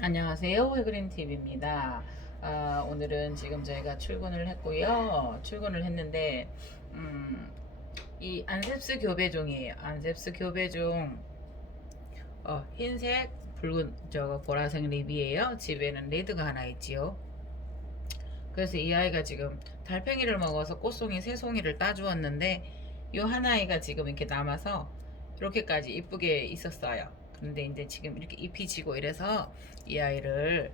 안녕하세요. 해그린TV입니다. 오늘은 지금 저희가 출근을 했고요. 출근을 했는데, 이 안셉스 교배종이에요. 안셉스 교배종, 흰색, 붉은, 보라색 립이에요. 집에는 레드가 하나 있지요. 그래서 이 아이가 지금 달팽이를 먹어서 꽃송이 세 송이를 따주었는데, 이 하나이가 지금 이렇게 남아서 이렇게까지 이쁘게 있었어요. 근데 이제 지금 이렇게 잎이 지고 이래서 이 아이를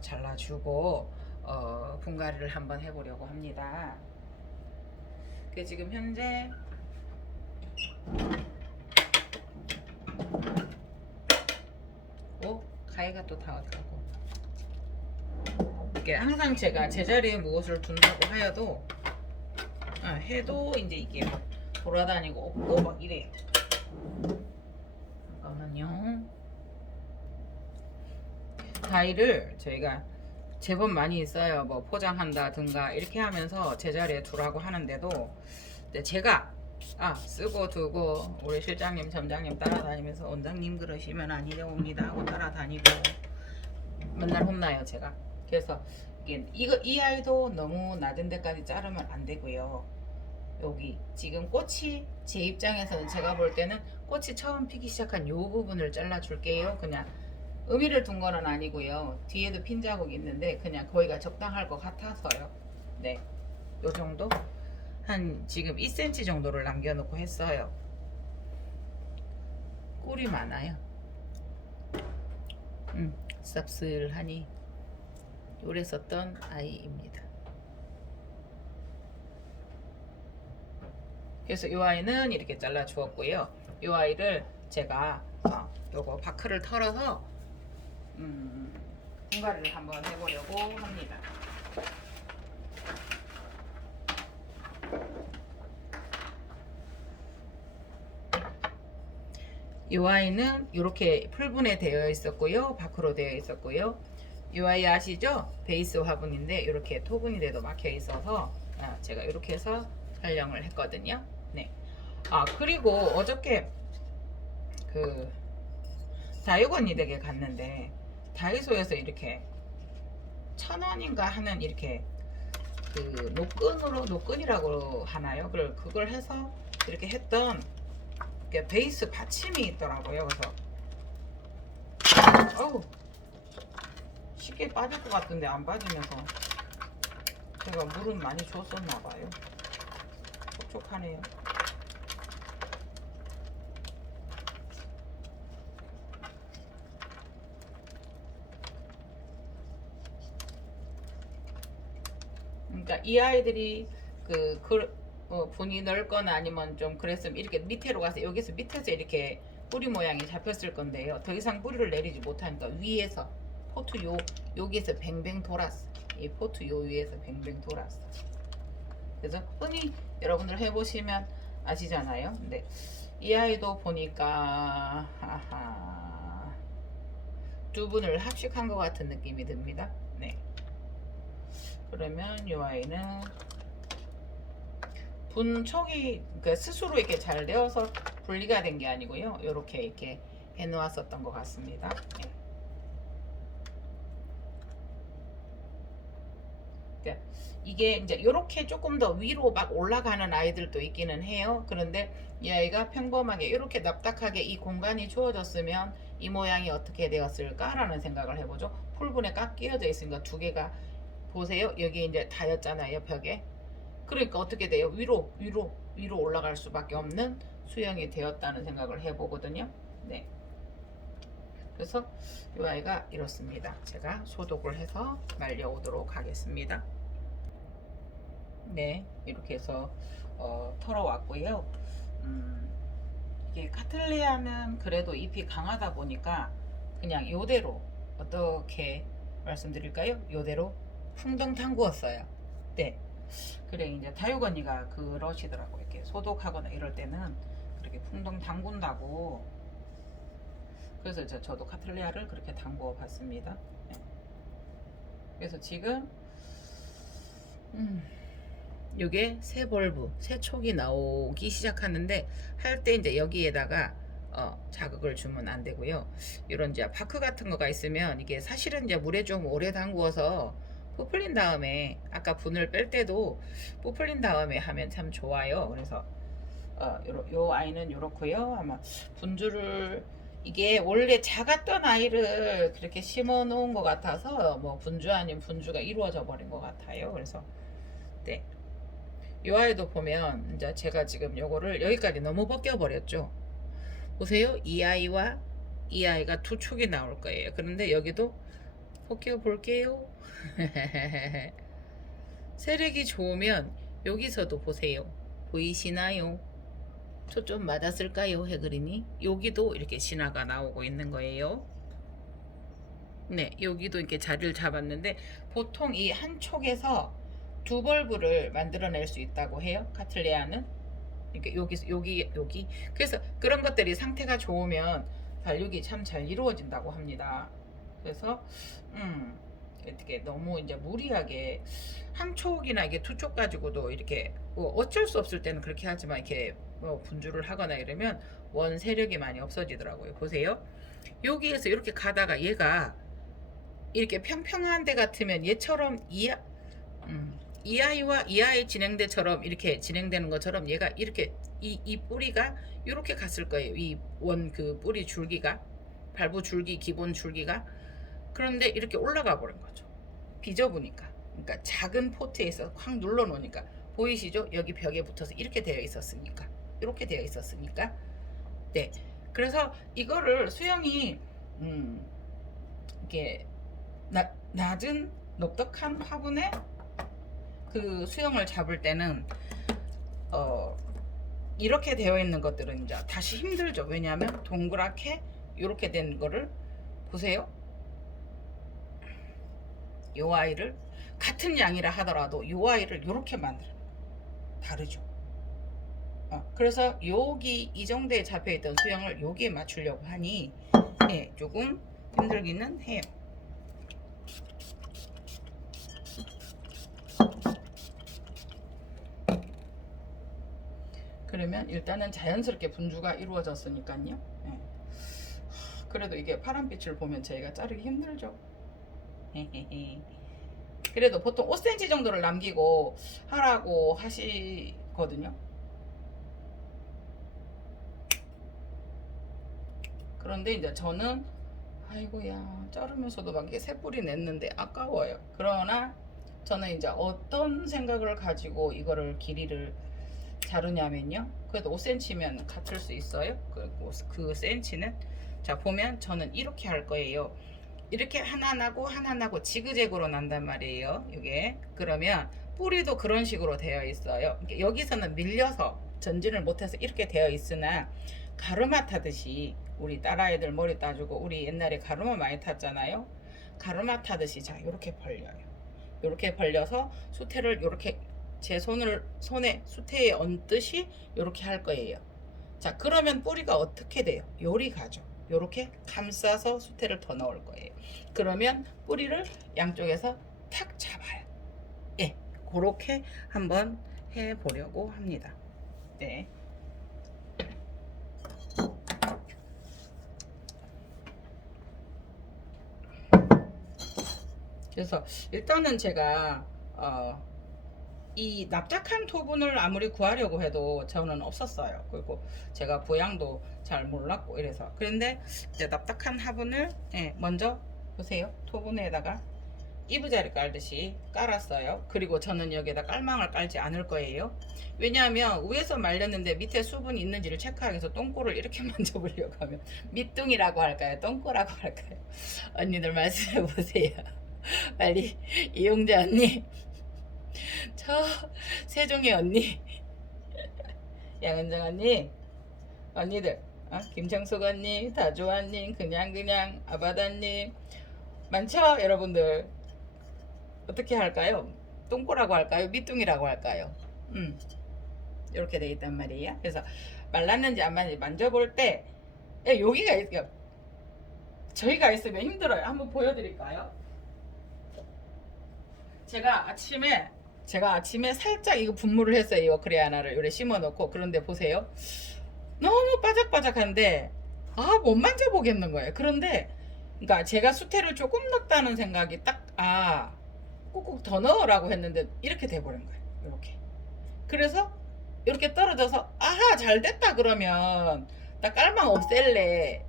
잘라주고 분갈이를 한번 해보려고 합니다. 그 지금 현재 가위가 또 닿았다고. 이게 항상 제가 제자리에 무엇을 둔다고 하여도 해도 이제 이게 막 돌아다니고 없고 막 이래요. 잠깐만요. 가위를 저희가 제법 많이 있어요. 뭐 포장한다든가 이렇게 하면서 제자리에 두라고 하는데도 제가 쓰고 두고 우리 실장님 점장님 따라다니면서 원장님 그러시면 아니옵니다 하고 따라다니고 맨날 혼나요 제가. 그래서 이 아이도 너무 낮은 데까지 자르면 안 되고요. 여기 지금 꽃이 제 입장에서는 제가 볼 때는 꽃이 처음 피기 시작한 요 부분을 잘라 줄게요. 그냥 의미를 둔 거는 아니고요. 뒤에도 핀 자국이 있는데 그냥 거기가 적당할 것 같아서요. 네, 요 정도 한 지금 2cm 정도를 남겨놓고 했어요. 꿀이 많아요. 쌉쓸하니 오래 썼던 아이입니다. 그래서 이 아이는 이렇게 잘라 주었고요. 이 아이를 제가 요거 바크를 털어서 분갈이를 한번 해보려고 합니다. 이 아이는 이렇게 풀분해 되어 있었고요. 바크로 되어 있었고요. 이 아이 아시죠? 베이스 화분인데 이렇게 토분이라도 막혀 있어서 제가 이렇게 해서 촬영을 했거든요. 네. 그리고 어저께 그 다육언니 댁에 갔는데 다이소에서 이렇게 1,000원인가 하는 이렇게 그 노끈이라고 하나요? 그걸 해서 이렇게 했던 베이스 받침이 있더라고요. 그래서 쉽게 빠질 것 같은데 안 빠지면서 제가 물은 많이 줬었나 봐요. 촉촉하네요. 그러니까 이 아이들이 분이 넓거나 아니면 좀 그랬으면 이렇게 밑으로 가서 여기서 밑에서 이렇게 뿌리 모양이 잡혔을 건데요. 더 이상 뿌리를 내리지 못하니까 위에서 포트 여기에서 뱅뱅 돌았어. 이 포트 요 위에서 뱅뱅 돌았어. 그래서 흔히 여러분들 해보시면 아시잖아요. 근데 이 아이도 보니까 두 분을 합식한 것 같은 느낌이 듭니다. 네. 그러면 이 아이는 분촉이 스스로 이렇게 잘 되어서 분리가 된 게 아니고요. 이렇게 해놓았었던 것 같습니다. 네. 이게 이제 이렇게 조금 더 위로 막 올라가는 아이들도 있기는 해요. 그런데 이 아이가 평범하게 이렇게 납작하게 이 공간이 주어졌으면 이 모양이 어떻게 되었을까라는 생각을 해보죠. 풀분에 깍 끼어져 있으니까 두 개가 보세요. 여기 이제 닿였잖아요, 벽에. 그러니까 어떻게 돼요? 위로 올라갈 수밖에 없는 수영이 되었다는 생각을 해보거든요. 네. 그래서 이 아이가 이렇습니다. 제가 소독을 해서 말려오도록 하겠습니다. 네, 이렇게 해서 털어왔고요. 이게 카틀레아는 그래도 잎이 강하다 보니까 그냥 요대로 어떻게 말씀드릴까요? 요대로 풍덩 담구었어요. 네. 그래 이제 다육 언니가 그러시더라고. 이렇게 소독하거나 이럴 때는 그렇게 풍덩 담근다고. 그래서 저도 카틀레아를 그렇게 담궈 봤습니다. 네. 그래서 지금 요게 새 벌브, 새 촉이 나오기 시작하는데 할 때 이제 여기에다가 자극을 주면 안 되고요. 이런 이제 파크 같은 거가 있으면 이게 사실은 이제 물에 좀 오래 담그어서 부풀린 다음에 아까 분을 뺄 때도 부풀린 다음에 하면 참 좋아요. 그래서 요 아이는 요렇고요. 아마 분주를 이게 원래 작았던 아이를 그렇게 심어 놓은 것 같아서 뭐 분주 아닌 분주가 이루어져 버린 것 같아요. 그래서 네. 요 아이도 보면 이제 제가 지금 요거를 여기까지 너무 벗겨 버렸죠. 보세요. 이 아이와 이 아이가 두 축이 나올 거예요. 그런데 여기도 벗겨 볼게요. 세력이 좋으면 여기서도 보세요. 보이시나요? 초점 맞았을까요? 해그리니 여기도 이렇게 신화가 나오고 있는 거예요. 네, 여기도 이렇게 자리를 잡았는데 보통 이 한 촉에서 두 벌브를 만들어낼 수 있다고 해요. 카틀레아는 이렇게 여기 그래서 그런 것들이 상태가 좋으면 발육이 참 잘 이루어진다고 합니다. 그래서 어떻게 너무 이제 무리하게 한 촉이나 이게 두 촉 가지고도 이렇게 뭐 어쩔 수 없을 때는 그렇게 하지만 이렇게 뭐 분주를 하거나 이러면 원 세력이 많이 없어지더라고요. 보세요. 여기에서 이렇게 가다가 얘가 이렇게 평평한 데 같으면 얘처럼 이 아이와 이 아이 진행대처럼 이렇게 진행되는 것처럼 얘가 이렇게 이 뿌리가 이렇게 갔을 거예요. 이 원 그 뿌리 줄기가 발부 줄기 기본 줄기가 그런데 이렇게 올라가 버린 거죠. 비좁으니까. 그러니까 작은 포트에서 확 눌러 놓으니까 보이시죠? 여기 벽에 붙어서 이렇게 되어 있었으니까. 이렇게 되어 있었으니까. 네. 그래서 이거를 수영이 이게 낮은 넓적한 화분에 그 수영을 잡을 때는 이렇게 되어 있는 것들은 이제 다시 힘들죠. 왜냐하면 동그랗게 이렇게 된 거를 보세요. 요 아이를 같은 양이라 하더라도 요 아이를 이렇게 만들어 다르죠. 그래서 여기 이 정도에 잡혀있던 수영을 여기에 맞추려고 하니 네, 조금 힘들기는 해요. 그러면 일단은 자연스럽게 분주가 이루어졌으니까요. 네. 그래도 이게 파란빛을 보면 저희가 자르기 힘들죠. 그래도 보통 5cm 정도를 남기고 하라고 하시거든요. 그런데 이제 저는 아이고야 자르면서도 막 이게 새 뿌리 냈는데 아까워요. 그러나 저는 이제 어떤 생각을 가지고 이거를 길이를 자르냐면요. 그래도 5cm면 갖출 수 있어요. 그 센치는 자 보면 저는 이렇게 할 거예요. 이렇게 하나 나고 지그재그로 난단 말이에요. 이게 그러면 뿌리도 그런 식으로 되어 있어요. 여기서는 밀려서 전진을 못해서 이렇게 되어 있으나 가르마 타듯이 우리 딸아이들 머리 따주고 우리 옛날에 가르마 많이 탔잖아요. 가르마 타듯이 자 이렇게 벌려요. 이렇게 벌려서 수태를 이렇게 제 손에 수태에 얹듯이 이렇게 할 거예요. 자 그러면 뿌리가 어떻게 돼요? 요리 가죠. 요렇게 감싸서 수태를 더 넣을 거예요. 그러면 뿌리를 양쪽에서 탁 잡아요. 예, 그렇게 한번 해보려고 합니다. 네. 그래서 일단은 제가 이 납작한 토분을 아무리 구하려고 해도 저는 없었어요. 그리고 제가 보양도 잘 몰랐고 이래서 그런데 이제 납작한 화분을 먼저 보세요. 토분에다가 이부자리 깔듯이 깔았어요. 그리고 저는 여기에다 깔망을 깔지 않을 거예요. 왜냐하면 위에서 말렸는데 밑에 수분이 있는지를 체크하기 위해서 똥꼬를 이렇게 만져보려고 하면 밑둥이라고 할까요? 똥꼬라고 할까요? 언니들 말씀해 보세요. 빨리 이용자 언니 저 세종의 언니 양은정 언니 언니들 김창숙 언니 다조아님 그냥 아바다님 많죠 여러분들. 어떻게 할까요? 똥꼬라고 할까요? 밑둥이라고 할까요? 이렇게 되어 있단 말이에요. 그래서 말랐는지 안 말랐는지 만져볼 때 여기가 있어요. 저희가 있으면 힘들어요. 한번 보여드릴까요? 제가 아침에 살짝 이거 분무를 했어요. 이 워크레아나를 요래 심어 놓고. 그런데 보세요. 너무 바삭바삭한데 못 만져보겠는 거예요. 그런데 그러니까 제가 수태를 조금 넣었다는 생각이 꾹꾹 더 넣으라고 했는데 이렇게 돼버린 거예요. 이렇게. 그래서 이렇게 떨어져서 아하 잘 됐다 그러면 나 깔망 없앨래.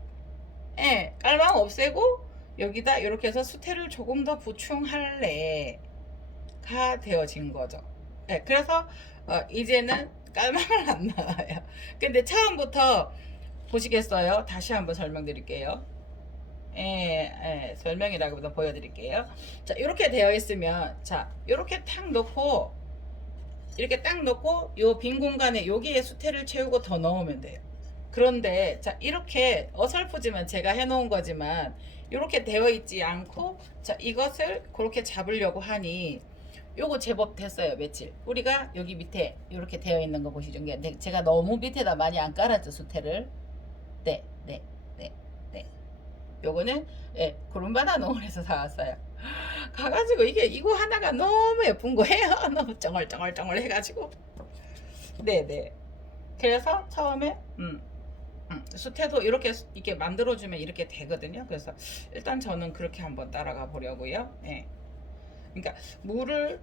예, 깔망 없애고 여기다 이렇게 해서 수태를 조금 더 보충할래 가 되어진 거죠. 예, 그래서 이제는 깔망을 안 나와요. 근데 처음부터 보시겠어요? 다시 한번 설명드릴게요. 설명이라기보다 보여드릴게요. 자, 이렇게 되어 있으면, 자, 이렇게 탁 놓고, 이렇게 딱 놓고, 요 빈 공간에 여기에 수태를 채우고 더 넣으면 돼요. 그런데, 자, 이렇게 어설프지만 제가 해놓은 거지만, 이렇게 되어 있지 않고, 자, 이것을 그렇게 잡으려고 하니, 요거 제법 됐어요. 며칠. 우리가 여기 밑에 이렇게 되어 있는 거 보시죠. 제가 너무 밑에다 많이 안 깔았죠, 수태를. 네, 네, 네, 네. 요거는 구름바다 농원에서 사왔어요. 가가지고 이거 하나가 너무 예쁜 거예요. 너무 쩡얼쩡얼쩡얼 해가지고. 네네. 그래서 처음에 수태도 이렇게 만들어주면 이렇게 되거든요. 그래서 일단 저는 그렇게 한번 따라가 보려고요. 예. 그러니까 물을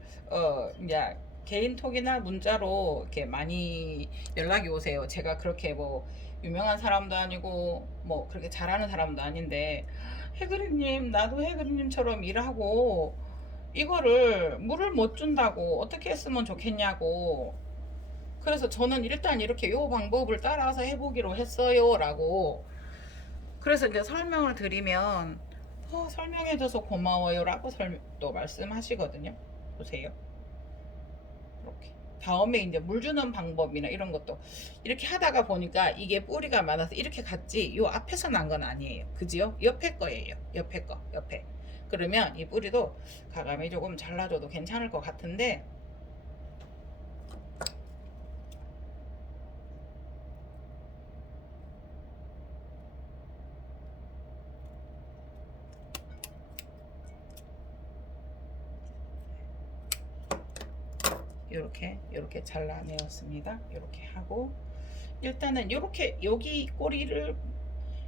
이제 개인톡이나 문자로 이렇게 많이 연락이 오세요. 제가 그렇게 뭐 유명한 사람도 아니고 뭐 그렇게 잘하는 사람도 아닌데 해그리님 나도 해그리님처럼 일하고 이거를 물을 못 준다고 어떻게 했으면 좋겠냐고. 그래서 저는 일단 이렇게 요 방법을 따라서 해보기로 했어요 라고. 그래서 이제 설명을 드리면 설명해줘서 고마워요 라고 또 말씀하시거든요. 보세요. 이렇게 다음에 이제 물 주는 방법이나 이런 것도 이렇게 하다가 보니까 이게 뿌리가 많아서 이렇게 갔지 요 앞에서 난 건 아니에요. 그지요? 옆에 거예요. 옆에 거 옆에. 그러면 이 뿌리도 가감이 조금 잘라줘도 괜찮을 것 같은데 이렇게 잘라내었습니다. 이렇게 하고 일단은 이렇게 여기 꼬리를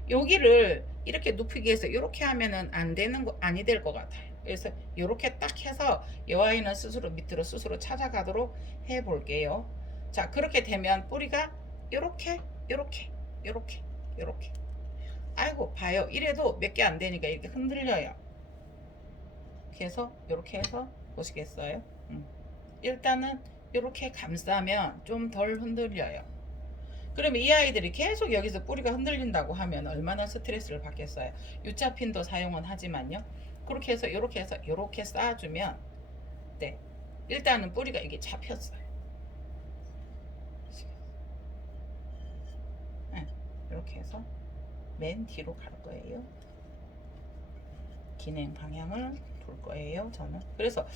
여기를 이렇게 눕히기 위해서 이렇게 하면은 안 되는 거 아니 될 것 같아요. 그래서 이렇게 딱 해서 이 아이는 스스로 밑으로 스스로 찾아가도록 해 볼게요. 자, 그렇게 되면 뿌리가 이렇게 아이고 봐요. 이래도 몇 개 안 되니까 이렇게 흔들려요. 그래서 이렇게 해서 보시겠어요? 일단은 이렇게 감싸면 좀 덜 흔들려요. 그러면 이 아이들이 계속 여기서 뿌리가 흔들린다고 하면 얼마나 스트레스를 받겠어요. 유자핀도 사용은 하지만요. 그렇게 해서 이렇게 쌓아주면 네, 일단은 뿌리가 이게 잡혔어요. 네, 이렇게 해서 맨 뒤로 갈 거예요. 진행 방향을 돌 거예요. 저는 그래서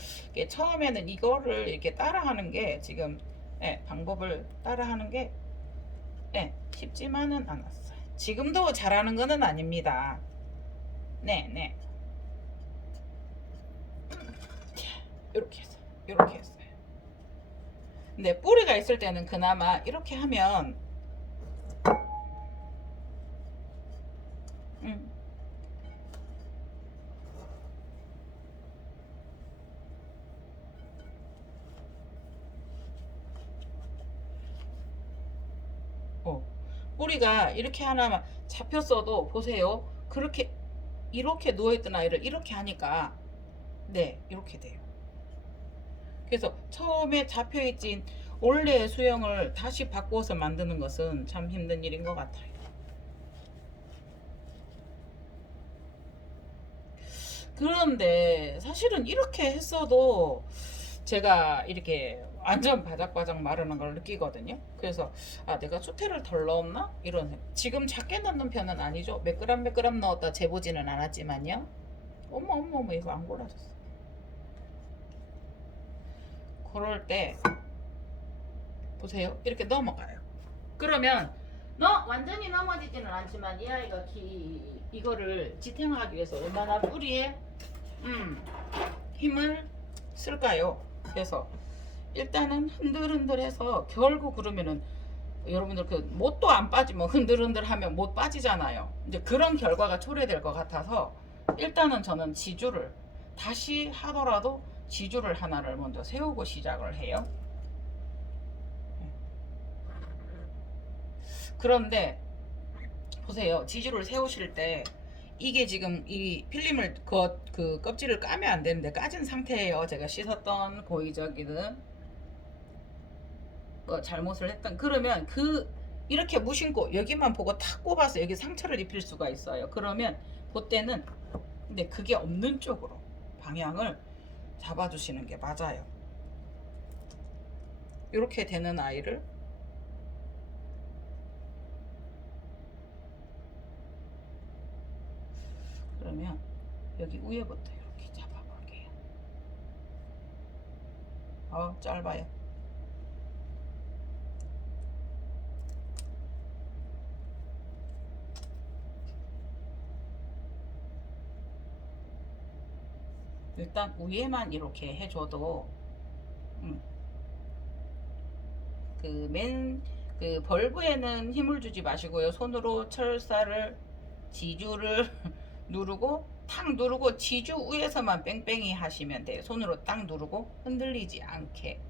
처음에는 이거를 이렇게 따라하는 게 지금 방법을 따라하는 게 쉽지만은 않았어요. 지금도 잘하는 거는 아닙니다. 네. 이렇게 했어요. 근데 뿌리가 있을 때는 그나마 이렇게 하면 뿌리가 이렇게 하나만 잡혔어도 보세요. 이렇게 누워있던 아이를 이렇게 하니까 네 이렇게 돼요. 그래서 처음에 잡혀있진 원래의 수영을 다시 바꾸어서 만드는 것은 참 힘든 일인 것 같아요. 그런데 사실은 이렇게 했어도 제가 이렇게 완전 바닥바닥 마르는 걸 느끼거든요. 그래서 내가 수태를 덜 넣었나? 이런 지금 작게 넣는 편은 아니죠. 몇 그램 넣었다 재보지는 않았지만요. 어머 이거 안 골라졌어. 그럴 때 보세요. 이렇게 넘어가요. 그러면 완전히 넘어지지는 않지만 이 아이가 이거를 지탱하기 위해서 얼마나 뿌리에 힘을 쓸까요? 그래서 일단은 흔들흔들해서 결국 그러면은 여러분들 그 못도 안 빠지면 흔들흔들 하면 못 빠지잖아요. 이제 그런 결과가 초래될 것 같아서 일단은 저는 지주를 다시 하더라도 지주를 하나를 먼저 세우고 시작을 해요. 그런데 보세요. 지주를 세우실 때 이게 지금 이 필름을 그 껍질을 까면 안 되는데 까진 상태예요. 제가 씻었던 고의적이든 잘못을 했던 그러면 이렇게 무심코 여기만 보고 탁 꼽아서 여기 상처를 입힐 수가 있어요. 그러면 그때는 근데 그게 없는 쪽으로 방향을 잡아주시는 게 맞아요. 이렇게 되는 아이를 그러면 여기 위에부터 이렇게 잡아볼게요. 짧아요. 일단 위에만 이렇게 해줘도 그 벌브에는 힘을 주지 마시고요. 손으로 철사를 지주를 누르고 탁 누르고 지주 위에서만 뺑뺑이 하시면 돼요. 손으로 딱 누르고 흔들리지 않게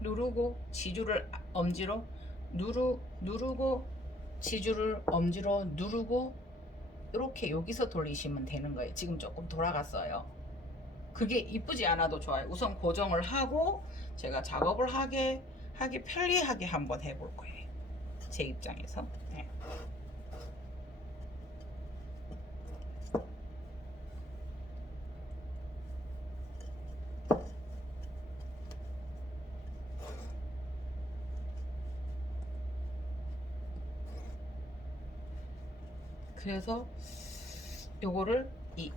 누르고 지주를 엄지로 누르고 지주를 엄지로 누르고 이렇게 여기서 돌리시면 되는 거예요. 지금 조금 돌아갔어요. 그게 이쁘지 않아도 좋아요. 우선 고정을 하고 제가 작업을 하기 편리하게 한번 해볼 거예요. 제 입장에서. 네. 그래서 요거를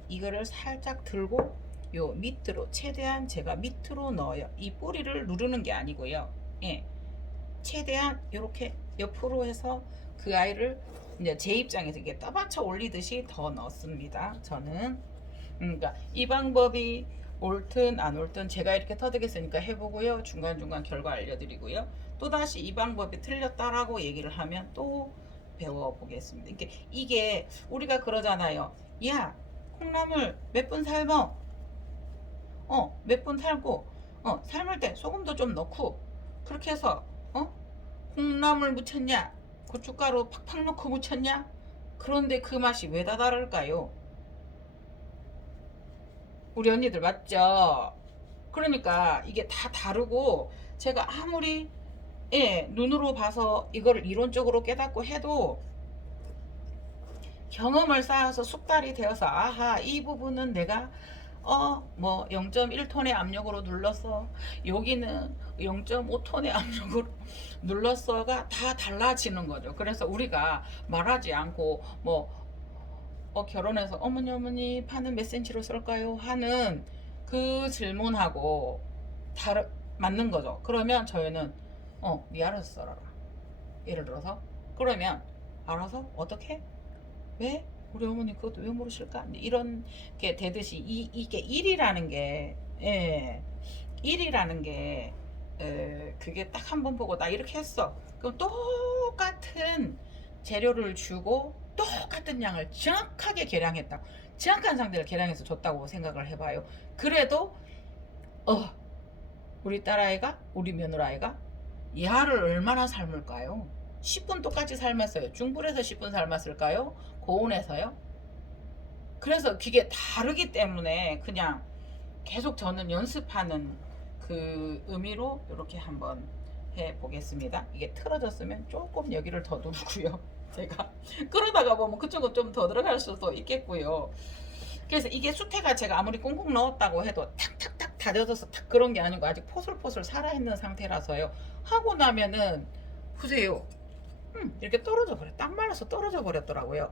이거를 살짝 들고 요 밑으로 최대한 제가 밑으로 넣어요. 이 뿌리를 누르는 게 아니고요. 예. 최대한 이렇게 옆으로 해서 그 아이를 이제 제 입장에서 이게 떠받쳐 올리듯이 더 넣습니다. 저는 그러니까 이 방법이 옳든 안 옳든 제가 이렇게 터득했으니까 해보고요. 중간중간 결과 알려드리고요. 또다시 이 방법이 틀렸다라고 얘기를 하면 또 배워보겠습니다. 이게 우리가 그러잖아요. 야, 콩나물 몇 분 삶어? 몇 분 삶고, 삶을 때 소금도 좀 넣고, 그렇게 해서, 콩나물 무쳤냐? 고춧가루 팍팍 넣고 무쳤냐? 그런데 그 맛이 왜 다 다를까요? 우리 언니들 맞죠? 그러니까 이게 다 다르고, 제가 아무리, 눈으로 봐서 이거를 이론적으로 깨닫고 해도, 경험을 쌓아서 숙달이 되어서 아하 이 부분은 내가 뭐 0.1톤의 압력으로 눌렀어 여기는 0.5톤의 압력으로 눌렀어가 다 달라지는 거죠. 그래서 우리가 말하지 않고 뭐 결혼해서 어머니 파는 몇 센치로 썰까요 하는 그 질문하고 맞는 거죠. 그러면 저희는 네 알아서 썰어라 예를 들어서 그러면 알아서 어떻게 왜 우리 어머니 그것도 왜 모르실까? 이런 게 되듯이 이게 일이라는 게 일이라는 게 그게 딱 한 번 보고 나 이렇게 했어. 그럼 똑같은 재료를 주고 똑같은 양을 정확하게 계량했다. 정확한 상대를 계량해서 줬다고 생각을 해봐요. 그래도 우리 딸아이가 우리 며느라이가 야를 얼마나 삶을까요? 10분 똑같이 삶았어요. 중불에서 10분 삶았을까요? 고온에서요? 그래서 그게 다르기 때문에 그냥 계속 저는 연습하는 그 의미로 이렇게 한번 해보겠습니다. 이게 틀어졌으면 조금 여기를 더 누르고요. 제가 그러다가 보면 그쪽은 좀 더 들어갈 수도 있겠고요. 그래서 이게 수태가 제가 아무리 꽁꽁 넣었다고 해도 탁탁탁 다져져서 탁 그런 게 아니고 아직 포슬포슬 살아있는 상태라서요. 하고 나면은 보세요. 이렇게 떨어져 버려. 딱 말라서 떨어져 버렸더라고요.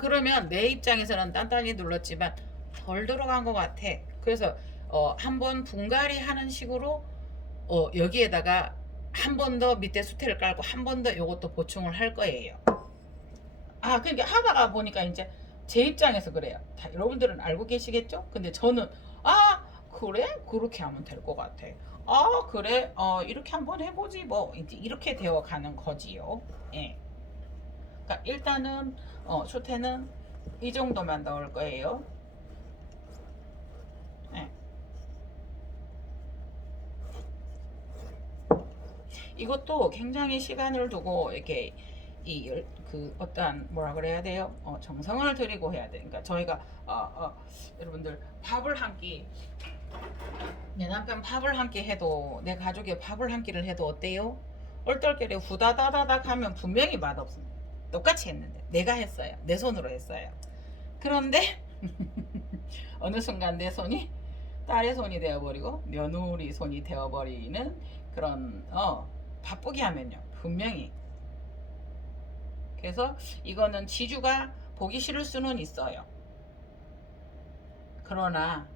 그러면 내 입장에서는 단단히 눌렀지만 덜 들어간 것 같아. 그래서 한번 분갈이 하는 식으로 여기에다가 한 번 더 밑에 수태를 깔고 한 번 더 이것도 보충을 할 거예요. 그러니까 하다가 보니까 이제 제 입장에서 그래요. 다 여러분들은 알고 계시겠죠? 근데 저는 그래? 그렇게 하면 될 것 같아. 그래 이렇게 한번 해보지 뭐 이제 이렇게 되어 가는 거지요. 예. 그러니까 일단은 솥에는 이 정도만 넣을 거예요. 예. 이것도 굉장히 시간을 두고 이렇게 그 어떠한 뭐라 그래야 돼요? 정성을 들이고 해야 돼. 그러니까 저희가 여러분들 밥을 한 끼, 내 남편 밥을 한 끼 해도 내 가족이 밥을 한 끼를 해도 어때요? 얼떨결에 후다다다닥 하면 분명히 맛없습니다. 똑같이 했는데 내가 했어요. 내 손으로 했어요. 그런데 어느 순간 내 손이 딸의 손이 되어버리고 며느리 손이 되어버리는 그런 바쁘게 하면요 분명히. 그래서 이거는 지주가 보기 싫을 수는 있어요. 그러나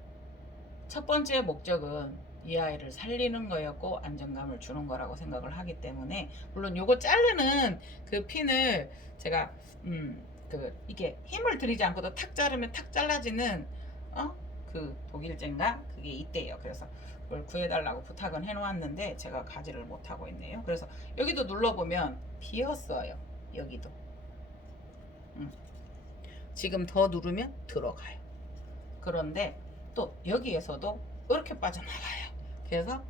첫 번째 목적은 이 아이를 살리는 거였고 안정감을 주는 거라고 생각을 하기 때문에, 물론 요거 자르는 그 핀을 제가 이게 힘을 들이지 않고도 탁 자르면 탁 잘라지는 그 독일제인가 그게 있대요. 그래서 그걸 구해달라고 부탁은 해놓았는데 제가 가지를 못하고 있네요. 그래서 여기도 눌러보면 비었어요. 여기도 지금 더 누르면 들어가요. 그런데 또 여기에서도 이렇게 빠져나가요. 그래서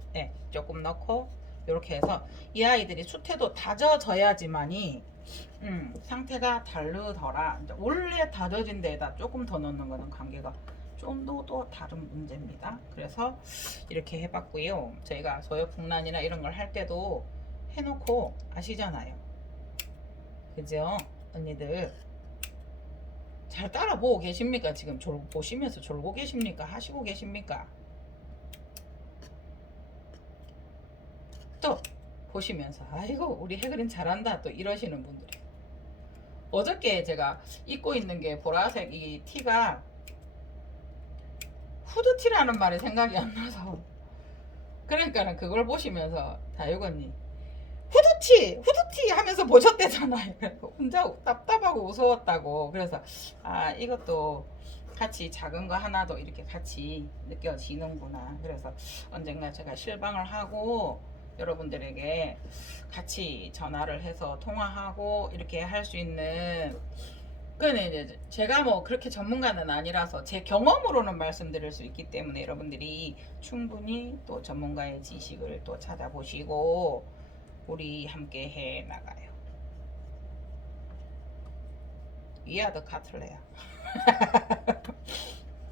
조금 넣고 이렇게 해서 이 아이들이 숯에도 다져져야지만이 상태가 다르더라. 원래 다져진 데에다 조금 더 넣는 거는 관계가 좀 더 다른 문제입니다. 그래서 이렇게 해봤고요. 저희가 소역풍란이나 이런 걸 할 때도 해놓고 아시잖아요. 그죠? 언니들 잘 따라보고 계십니까? 지금 보시면서 졸고 계십니까? 하시고 계십니까? 또 보시면서 아이고 우리 해그린 잘한다 또 이러시는 분들이, 어저께 제가 입고 있는 게 보라색 이 티가 후드티라는 말이 생각이 안 나서, 그러니까는 그걸 보시면서 다육 언니 후드티 하면서 보셨대잖아요. 혼자 답답하고 무서웠다고. 그래서 이것도 같이 작은 거 하나도 이렇게 같이 느껴지는구나. 그래서 언젠가 제가 실방을 하고 여러분들에게 같이 전화를 해서 통화하고 이렇게 할 수 있는, 근데 이제 제가 뭐 그렇게 전문가는 아니라서 제 경험으로는 말씀드릴 수 있기 때문에 여러분들이 충분히 또 전문가의 지식을 또 찾아보시고 우리 함께 해 나가요. 위아더 카틀레야.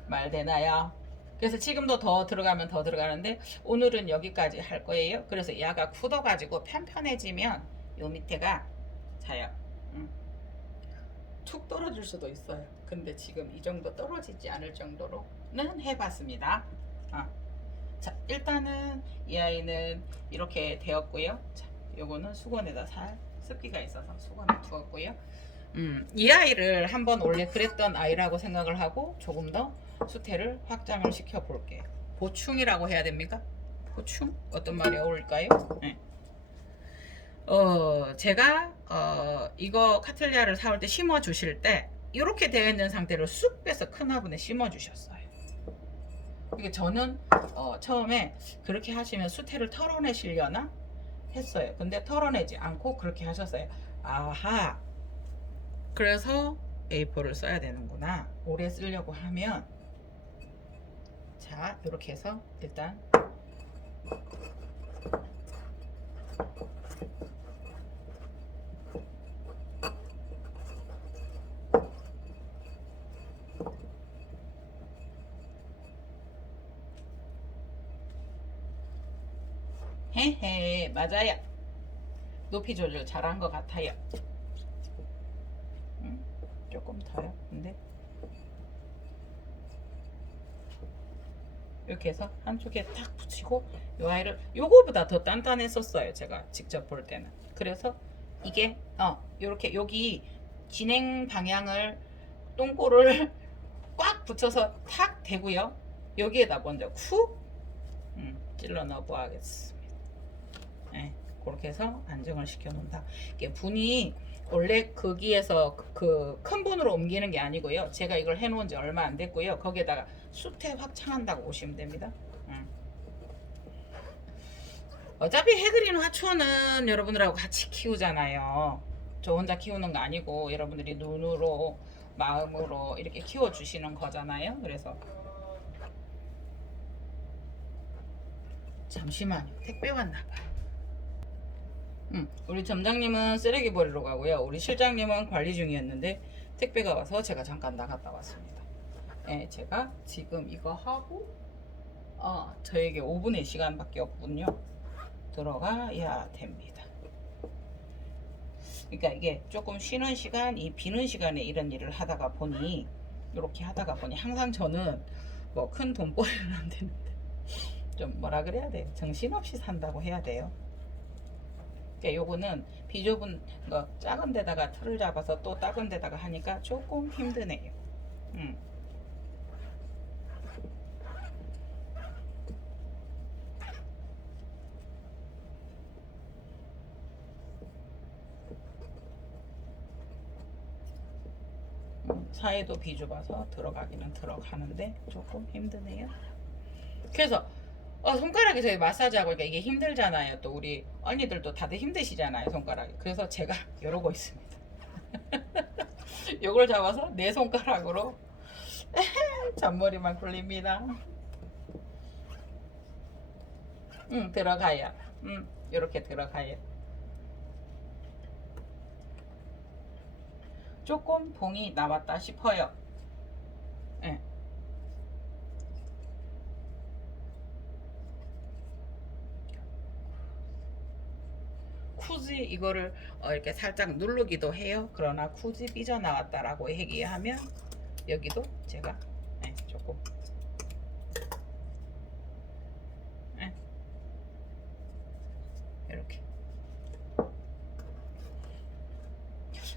말 되나요? 그래서 지금도 더 들어가면 더 들어가는데 오늘은 여기까지 할 거예요. 그래서 야가 굳어가지고 편편해지면 요 밑에가 자요. 툭 떨어질 수도 있어요. 근데 지금 이 정도 떨어지지 않을 정도로는 해봤습니다. 자, 일단은 이 아이는 이렇게 되었고요. 자, 요거는 수건에다 살 습기가 있어서 수건에 두었고요. 이 아이를 한번 원래 그랬던 아이라고 생각을 하고 조금 더 수태를 확장을 시켜 볼게요. 보충이라고 해야 됩니까? 보충? 어떤 말이 어울릴까요? 네. 제가 이거 카틀리아를 사올 때 심어 주실 때 이렇게 되어 있는 상태로 쑥 빼서 큰 화분에 심어 주셨어요. 이게 저는 처음에 그렇게 하시면 수태를 털어내시려나 했어요. 근데 털어내지 않고 그렇게 하셨어요. 아하, 그래서 A4를 써야 되는구나. 오래 쓰려고 하면. 자, 이렇게 해서 일단 헤헤, 맞아요. 높이 조절 잘한 것 같아요. 조금 더요. 근데 이렇게 해서 한쪽에 탁 붙이고 이 아이를 요거보다 더 단단했었어요. 제가 직접 볼 때는. 그래서 이게 이렇게 여기 진행 방향을 똥꼬를 꽉 붙여서 탁 대고요. 여기에다 먼저 쿡 찔러 넣어 보아겠습니다. 네, 그렇게 해서 안정을 시켜 놓는다. 이게 분이 원래 거기에서 그 큰 분으로 옮기는 게 아니고요. 제가 이걸 해 놓은 지 얼마 안 됐고요. 거기에다가 수태 확장한다고 보시면 됩니다. 어차피 해그린 화초는 여러분들하고 같이 키우잖아요. 저 혼자 키우는 거 아니고 여러분들이 눈으로 마음으로 이렇게 키워주시는 거잖아요. 그래서 잠시만요. 택배 왔나봐요. 우리 점장님은 쓰레기 버리러 가고요. 우리 실장님은 관리 중이었는데 택배가 와서 제가 잠깐 나갔다 왔습니다. 예, 제가 지금 이거 하고 저에게 5분의 시간밖에 없군요. 들어가야 됩니다. 그러니까 이게 조금 쉬는 시간, 이 비는 시간에 이런 일을 하다가 보니 이렇게 하다가 보니 항상 저는 뭐 큰 돈벌이는 안 되는데 좀 뭐라 그래야 돼요. 정신없이 산다고 해야 돼요. 그러니까 요거는 비좁은 거 작은 데다가 틀을 잡아서 또 작은 데다가 하니까 조금 힘드네요. 사이도 비좁아서 들어가기는 들어가는데 조금 힘드네요. 그래서 손가락이 저희 마사지하고 그러니까 이게 힘들잖아요. 또 우리 언니들도 다들 힘드시잖아요, 손가락이. 그래서 제가 이러고 있습니다. 요걸 잡아서 내 손가락으로 잔머리만 굴립니다. 들어가요. 이렇게 들어가요. 조금 봉이 나왔다 싶어요. 예. 굳이 이거를 이렇게 살짝 누르기도 해요. 그러나 굳이 삐져나왔다라고 얘기하면 여기도 제가 조금 이렇게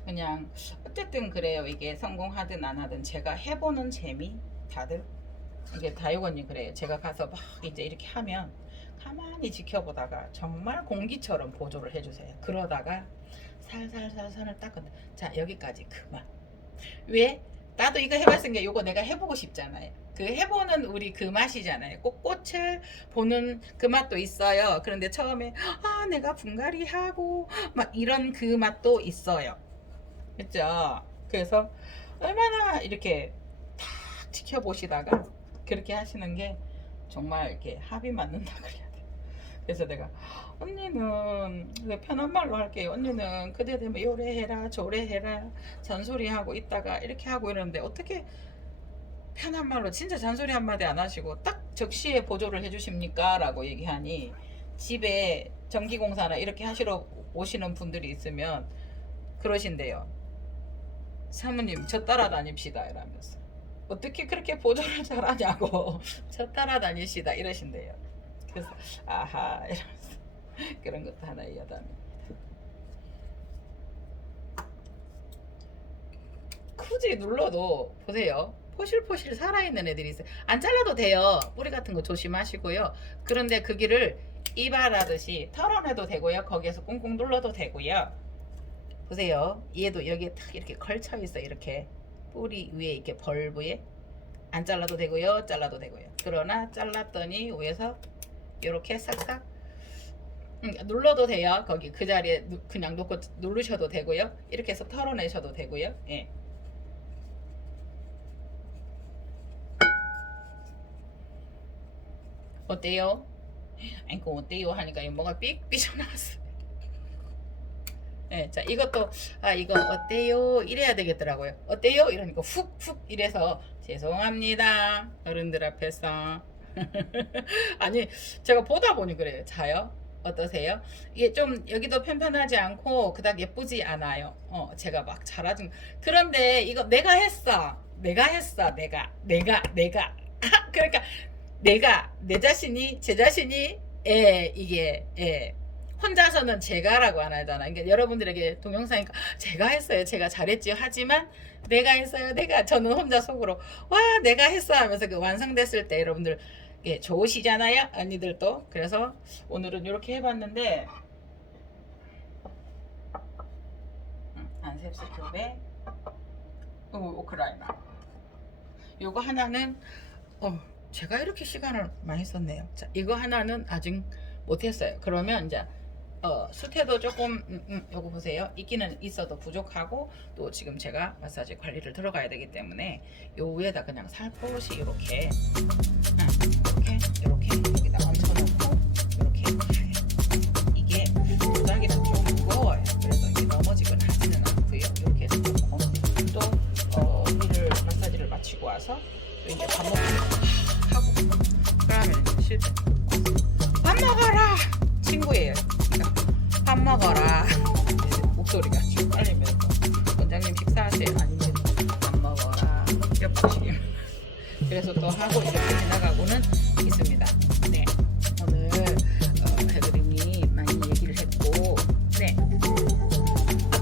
그냥 어쨌든 그래요. 이게 성공하든 안 하든 제가 해보는 재미 다들 이게 다육언니 그래요. 제가 가서 막 이제 이렇게 하면 가만히 지켜보다가 정말 공기처럼 보조를 해주세요. 그러다가 살살살살을 닦은. 자 여기까지 그만. 왜? 나도 이거 해봤으니까 이거 내가 해보고 싶잖아요. 그 해보는 우리 그 맛이잖아요. 꼭 꽃을 보는 그 맛도 있어요. 그런데 처음에 내가 분갈이 하고 막 이런 그 맛도 있어요. 그죠? 그래서 얼마나 이렇게 탁 지켜보시다가 그렇게 하시는 게 정말 이렇게 합이 맞는다 그래야 돼. 그래서 내가 언니는 편한 말로 할게요. 언니는 그대 되면 요래 해라 저래 해라 잔소리하고 있다가 이렇게 하고 이러는데 어떻게 편한 말로 진짜 잔소리 한마디 안 하시고 딱 적시에 보조를 해주십니까? 라고 얘기하니 집에 전기공사나 이렇게 하시러 오시는 분들이 있으면 그러신대요. 사모님 저 따라다닙시다 이러면서 어떻게 그렇게 보조를 잘하냐고 저 따라다니시다 이러신대요. 그래서 아하 이러면서 그런 것도 하나의 여담입니다. 굳이 눌러도 보세요. 포실포실 살아있는 애들이 있어요. 안 잘라도 돼요. 뿌리 같은 거 조심하시고요. 그런데 그 길을 이발하듯이 털어내도 되고요. 거기에서 꽁꽁 눌러도 되고요. 보세요. 얘도 여기에 탁 이렇게 걸쳐 있어. 이렇게 뿌리 위에 이렇게 벌브에 안 잘라도 되고요. 잘라도 되고요. 그러나 잘랐더니 위에서 이렇게 싹싹 눌러도 돼요. 거기 그 자리에 그냥 놓고 누르셔도 되고요. 이렇게 해서 털어내셔도 되고요. 예. 어때요? 아니 그 어때요 하니까 뭐가 삑 삐져나왔어. 예, 자 이것도 이거 어때요 이래야 되겠더라고요. 어때요 이러니까 훅훅 이래서 죄송합니다 어른들 앞에서. 아니 제가 보다 보니 그래요. 자요 어떠세요? 이게 좀 여기도 편편하지 않고 그닥 예쁘지 않아요. 제가 막 잘하진. 그런데 이거 내가 했어. 내가 그러니까 내가 내 자신이 제 자신이 이게 혼자서는 제가라고 안 하잖아. 그러니까 여러분들에게 동영상이니까 제가 했어요. 제가 잘했지요. 하지만 내가 했어요. 저는 혼자 속으로 와 내가 했어 하면서 그 완성됐을 때 여러분들 좋으시잖아요. 언니들도. 그래서 오늘은 이렇게 해봤는데 안셉스 큐브에 오크라이나 요거 하나는 제가 이렇게 시간을 많이 썼네요. 자, 이거 하나는 아직 못했어요. 그러면 이제 수태도 조금 요거 보세요. 있기는 있어도 부족하고 또 지금 제가 마사지 관리를 들어가야 되기 때문에 요 위에다 그냥 살포시 이렇게 이렇게 여기다 얹혀놓고 이렇게 해요. 이게 도자기가 좀 무거워요. 그래서 이게 넘어지거나 하지는 않고요. 이렇게 해서 놓고 또 일을 마사지를 마치고 와서 또 이제 밥 먹고 하고 그러면 실제 밥 먹어라 친구예요. 밥 먹어라 목소리가 지금 빨리면서 원장님 식사하세요. 아니면 밥 먹어라 옆식 그래서 또 하고 이렇게 지나가고는 있습니다. 네 오늘 해그림이 많이 얘기를 했고 네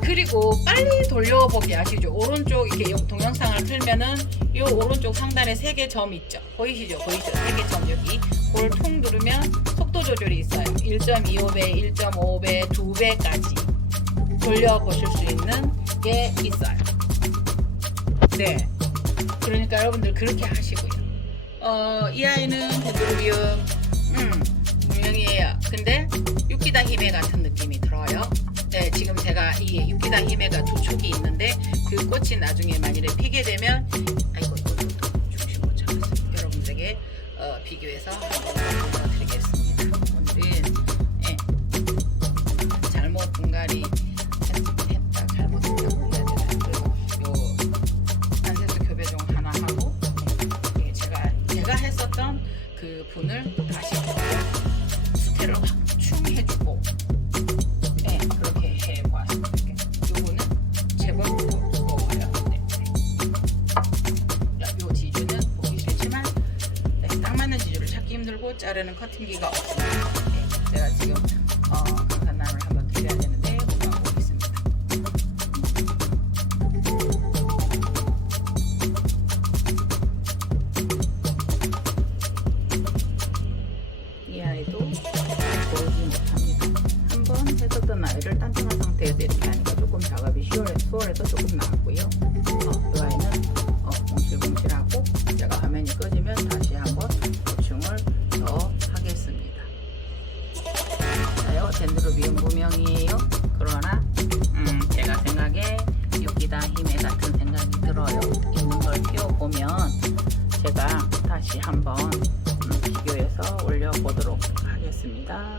그리고 빨리 돌려보기 아시죠? 오른쪽 이렇게 동영상을 틀면은 이 오른쪽 상단에 3개 점 있죠? 보이시죠? 3개 점 여기 그걸 통 누르면 속도 조절이 있어요. 1.25배, 1.5배, 2배까지 돌려보실 수 있는 게 있어요. 네. 그러니까 여러분들 그렇게 하시고요. 이 아이는 데드루비움 분명이에요. 근데 유키다 히메 같은 느낌이 들어요. 네, 지금 제가 이 유키다 히메가 2촉이 있는데 그 꽃이 나중에 만일에 피게 되면 아이고 중심 못 잡았어요. 여러분들에게 비교해서 한번 보여드리겠습니다. 오늘은 잘못 분갈이 했다 잘못했다고 해야 되나 요 안세수 교배종 하나 하고 제가 했었던 그 분을 다시 수태를 확충 해주고 그렇게 해보았습니다. 요거는 제법 무거워요. 네. 요 지주는 보기 싫지만 딱 맞는 지주를 찾기 힘들고 자르는 커팅기가 없습니다. 제가 지금 강산남을 한번 드려야 되는데 공부하고 있습니다. 이 아이도 보지 못합니다. 한번 했었던 아이를 단순한 상태에서 이렇게 하니까 조금 작업이 수월해서 조금 나았고요. 이 아이는 몽실몽실하고 제가 화면이 꺼지면 다시 한번 보충을 더 하겠습니다. 자요, 덴드로비움 무명이에요. 그러나 제가 생각에 유키다 히메 같은 생각이 들어요. 있는 걸 피워보면 제가 다시 한번 비교해서 올려보도록 하겠습니다.